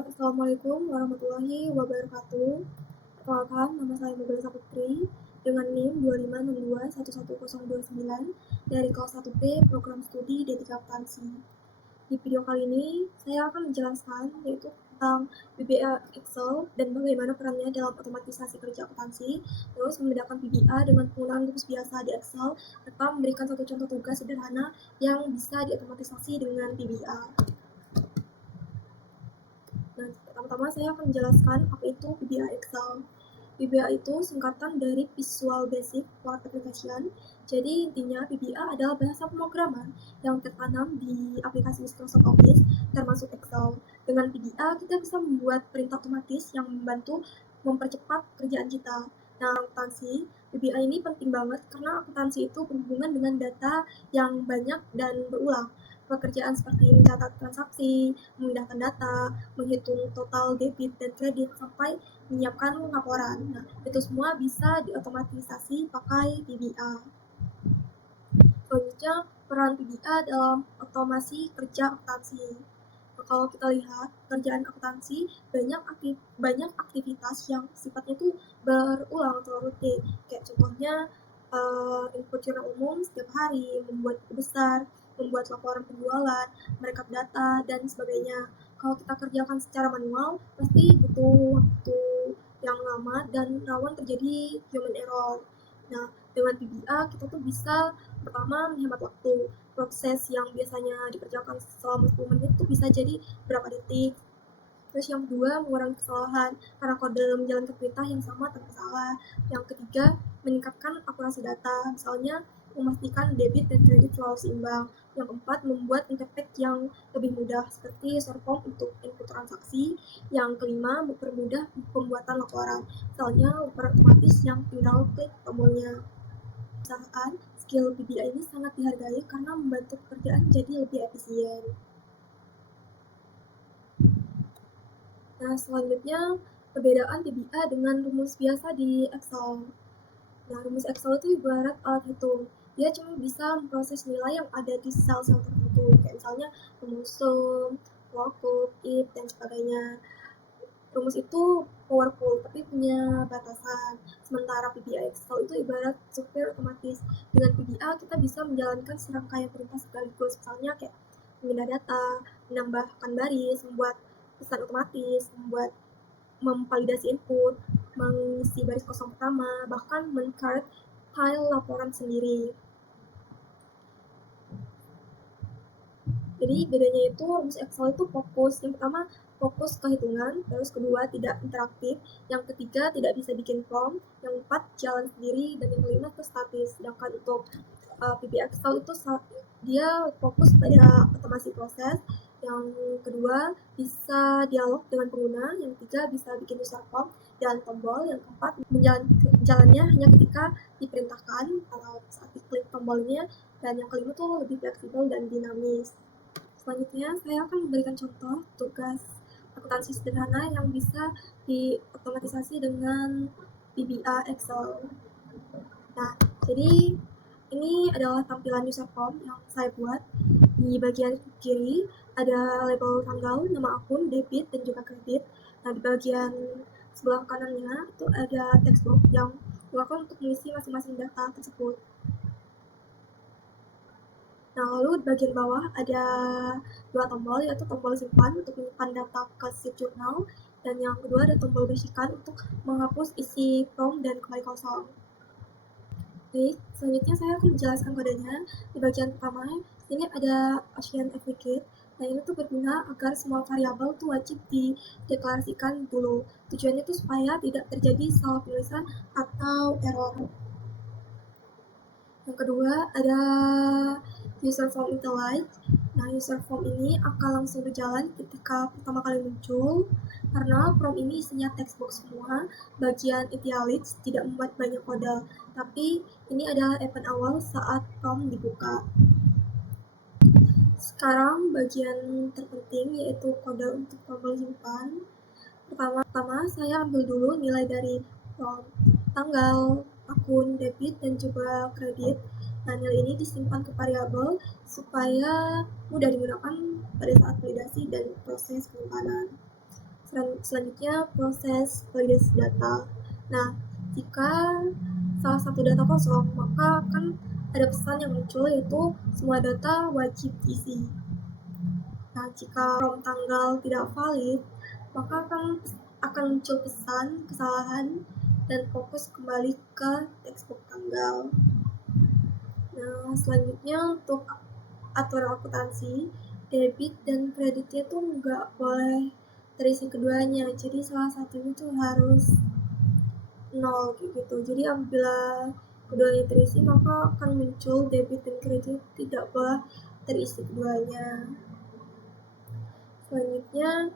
Assalamualaikum warahmatullahi wabarakatuh. Perkenalkan, nama saya Mubelasa Putri dengan NIM 256211029 dari kelas 1B Program Studi D3 Akuntansi. Di video kali ini, saya akan menjelaskan yaitu tentang PBA Excel dan bagaimana perannya dalam otomatisasi kerja akuntansi, terus membedakan PBA dengan penggunaan rumus biasa di Excel, serta memberikan satu contoh tugas sederhana yang bisa diotomatisasi dengan PBA. Nah, pertama-tama saya akan menjelaskan apa itu PBA Excel. PBA itu singkatan dari Visual Basic for Application. Jadi intinya PBA adalah bahasa pemrograman yang tertanam di aplikasi Microsoft Office, termasuk Excel. Dengan PBA kita bisa membuat perintah otomatis yang membantu mempercepat kerjaan kita. Nah, akuntansi, PBA ini penting banget karena akuntansi itu berhubungan dengan data yang banyak dan berulang. Pekerjaan seperti mencatat transaksi, memindahkan data, menghitung total debit dan kredit, sampai menyiapkan laporan. Nah, itu semua bisa diotomatisasi pakai PBA. Selanjutnya, peran PBA dalam otomasi kerja akuntansi. Nah, kalau kita lihat kerjaan akuntansi banyak aktivitas yang sifatnya itu berulang atau rutin. Kayak contohnya input jurnal umum setiap hari, membuat buku besar, membuat laporan penjualan, merekap data, dan sebagainya. Kalau kita kerjakan secara manual, pasti butuh waktu yang lama dan rawan terjadi human error. Nah, dengan PBA kita tuh bisa pertama menghemat waktu. Proses yang biasanya dikerjakan selama 10 menit tuh bisa jadi berapa detik. Terus yang kedua, mengurangi kesalahan karena kode menjalankan perintah yang sama tanpa salah. Yang ketiga, meningkatkan akurasi data, misalnya memastikan debit dan kredit selalu seimbang. Yang keempat, membuat interface yang lebih mudah seperti short form untuk input transaksi. Yang kelima, mempermudah pembuatan laporan, misalnya laporan otomatis yang tinggal klik tombolnya. Perusahaan, skill PBA ini sangat dihargai karena membantu pekerjaan jadi lebih efisien. Nah, selanjutnya perbedaan PBA dengan rumus biasa di Excel. Nah, rumus Excel itu ibarat alat hitung. Dia cuma bisa memproses nilai yang ada di sel-sel tertentu, kayak misalnya rumus sum, lookup, if, dan sebagainya. Rumus itu powerful, tapi punya batasan. Sementara PBA Excel itu ibarat software otomatis. Dengan PBA kita bisa menjalankan serangkaian perintah sekaligus, misalnya kayak memindah data, menambahkan baris, membuat pesan otomatis, memvalidasi input, mengisi baris kosong pertama, bahkan men-create file laporan sendiri. Jadi bedanya itu rumus Excel itu fokus. Yang pertama fokus ke hitungan, terus kedua tidak interaktif, yang ketiga tidak bisa bikin form, yang keempat jalan sendiri, dan yang kelima itu statis. Sedangkan untuk PBA Excel itu dia fokus pada otomasi proses, yang kedua bisa dialog dengan pengguna, yang ketiga bisa bikin user form dan tombol, yang keempat jalannya hanya ketika diperintahkan kalau saat diklik tombolnya, dan yang kelima tuh lebih fleksibel dan dinamis. Selanjutnya saya akan memberikan contoh tugas akuntansi sederhana yang bisa diotomatisasi dengan PBA Excel. Nah, jadi ini adalah tampilan user form yang saya buat. Di bagian kiri ada label tanggal, nama akun, debit, dan juga kredit. Nah, di bagian sebelah kanannya itu ada text box yang digunakan untuk mengisi masing-masing data tersebut. Nah, lalu di bagian bawah ada dua tombol, yaitu tombol simpan untuk menyimpan data ke sheet jurnal, dan yang kedua ada tombol bersihkan untuk menghapus isi form dan kembali kosong. Baik, selanjutnya saya akan menjelaskan kodenya. Di bagian pertama, ini ada Ocean Applicate. Nah, ini tuh berguna agar semua variabel tuh wajib dideklarasikan dulu. Tujuannya itu supaya tidak terjadi salah penulisan atau error. Yang kedua ada user form IntelliJ. Nah, user form ini akan langsung berjalan ketika pertama kali muncul, karena form ini isinya text box semua. Bagian IntelliJ tidak membuat banyak kode, tapi ini adalah event awal saat form dibuka. Sekarang bagian terpenting yaitu kode untuk tombol simpan. Pertama saya ambil dulu nilai dari form, tanggal, akun, debit, dan juga kredit. Nah, nilai ini disimpan ke variabel supaya mudah digunakan pada saat validasi dan proses penyimpanan. Selanjutnya proses validasi data. Nah, jika salah satu data kosong, maka akan ada pesan yang muncul, yaitu semua data wajib diisi. Nah, jika from tanggal tidak valid, maka akan muncul pesan kesalahan dan fokus kembali ke textbook tanggal. Nah, selanjutnya untuk aturan akuntansi, debit dan kreditnya tuh nggak boleh terisi keduanya, jadi salah satunya tuh harus nol gitu. Jadi apabila keduanya terisi, maka akan muncul debit dan kredit tidak boleh terisi keduanya. Selanjutnya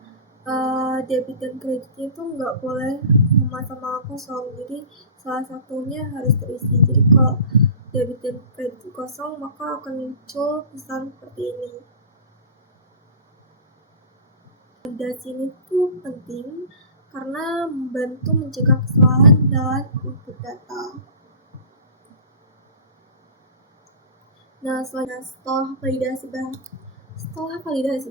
debit dan kreditnya itu nggak boleh sama-sama kosong, jadi salah satunya harus terisi. Jadi kalau debit dan kredit kosong, maka akan muncul pesan seperti ini. Validasi ini tuh penting karena membantu mencegah kesalahan dalam input data. Nah, setelah validasi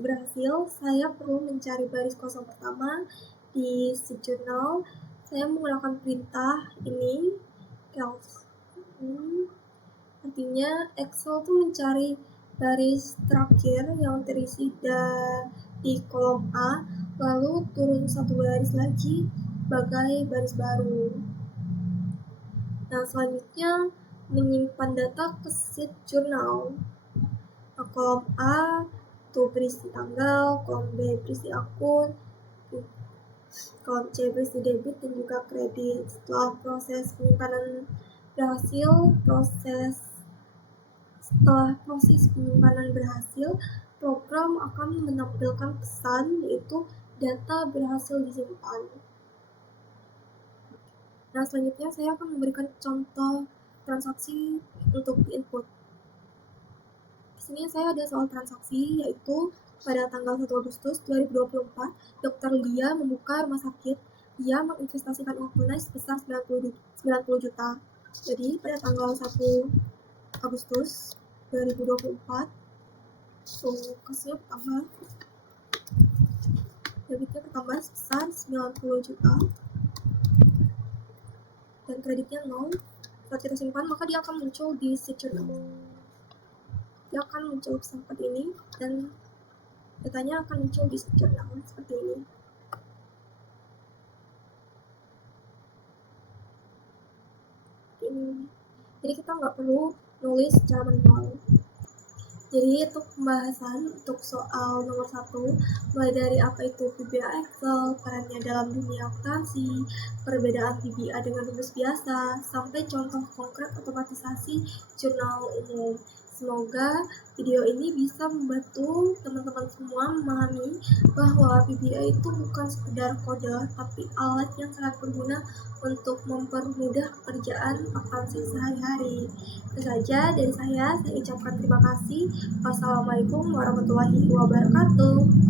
berhasil, saya perlu mencari baris kosong pertama di sheet journal. Saya menggunakan perintah ini, else. Artinya Excel tuh mencari baris terakhir yang terisi di kolom A, lalu turun satu baris lagi sebagai baris baru. Nah, selanjutnya menyimpan data ke sheet journal. Nah, kolom A tuh berisi tanggal, kolom B berisi akun, kolom C berisi debit dan juga kredit. Setelah proses penyimpanan berhasil, program akan menampilkan pesan, yaitu data berhasil disimpan. Nah, selanjutnya saya akan memberikan contoh transaksi untuk input. Di sini saya ada soal transaksi, yaitu pada tanggal 1 Agustus 2024, Dr. Lia membuka rumah sakit. Dia menginvestasikan uang tunai sebesar 90 juta. Jadi pada tanggal 1 Agustus 2024, kasnya bertambah, debitnya bertambah sebesar 90 juta dan kreditnya 0. Saat kita simpan, maka dia akan muncul di sheet journal. Dia akan muncul seperti ini dan datanya akan muncul di sheet journal seperti ini. Jadi kita nggak perlu nulis secara manual. Jadi untuk pembahasan untuk soal nomor 1, mulai dari apa itu VBA Excel, perannya dalam dunia akuntansi, perbedaan VBA dengan rumus biasa, sampai contoh konkret otomatisasi jurnal umum. Semoga video ini bisa membantu teman-teman semua memahami bahwa VBA itu bukan sekedar kode, tapi alat yang sangat berguna untuk mempermudah pekerjaan akuntansi sehari-hari. Itu saja dari saya ucapkan terima kasih. Wassalamualaikum warahmatullahi wabarakatuh.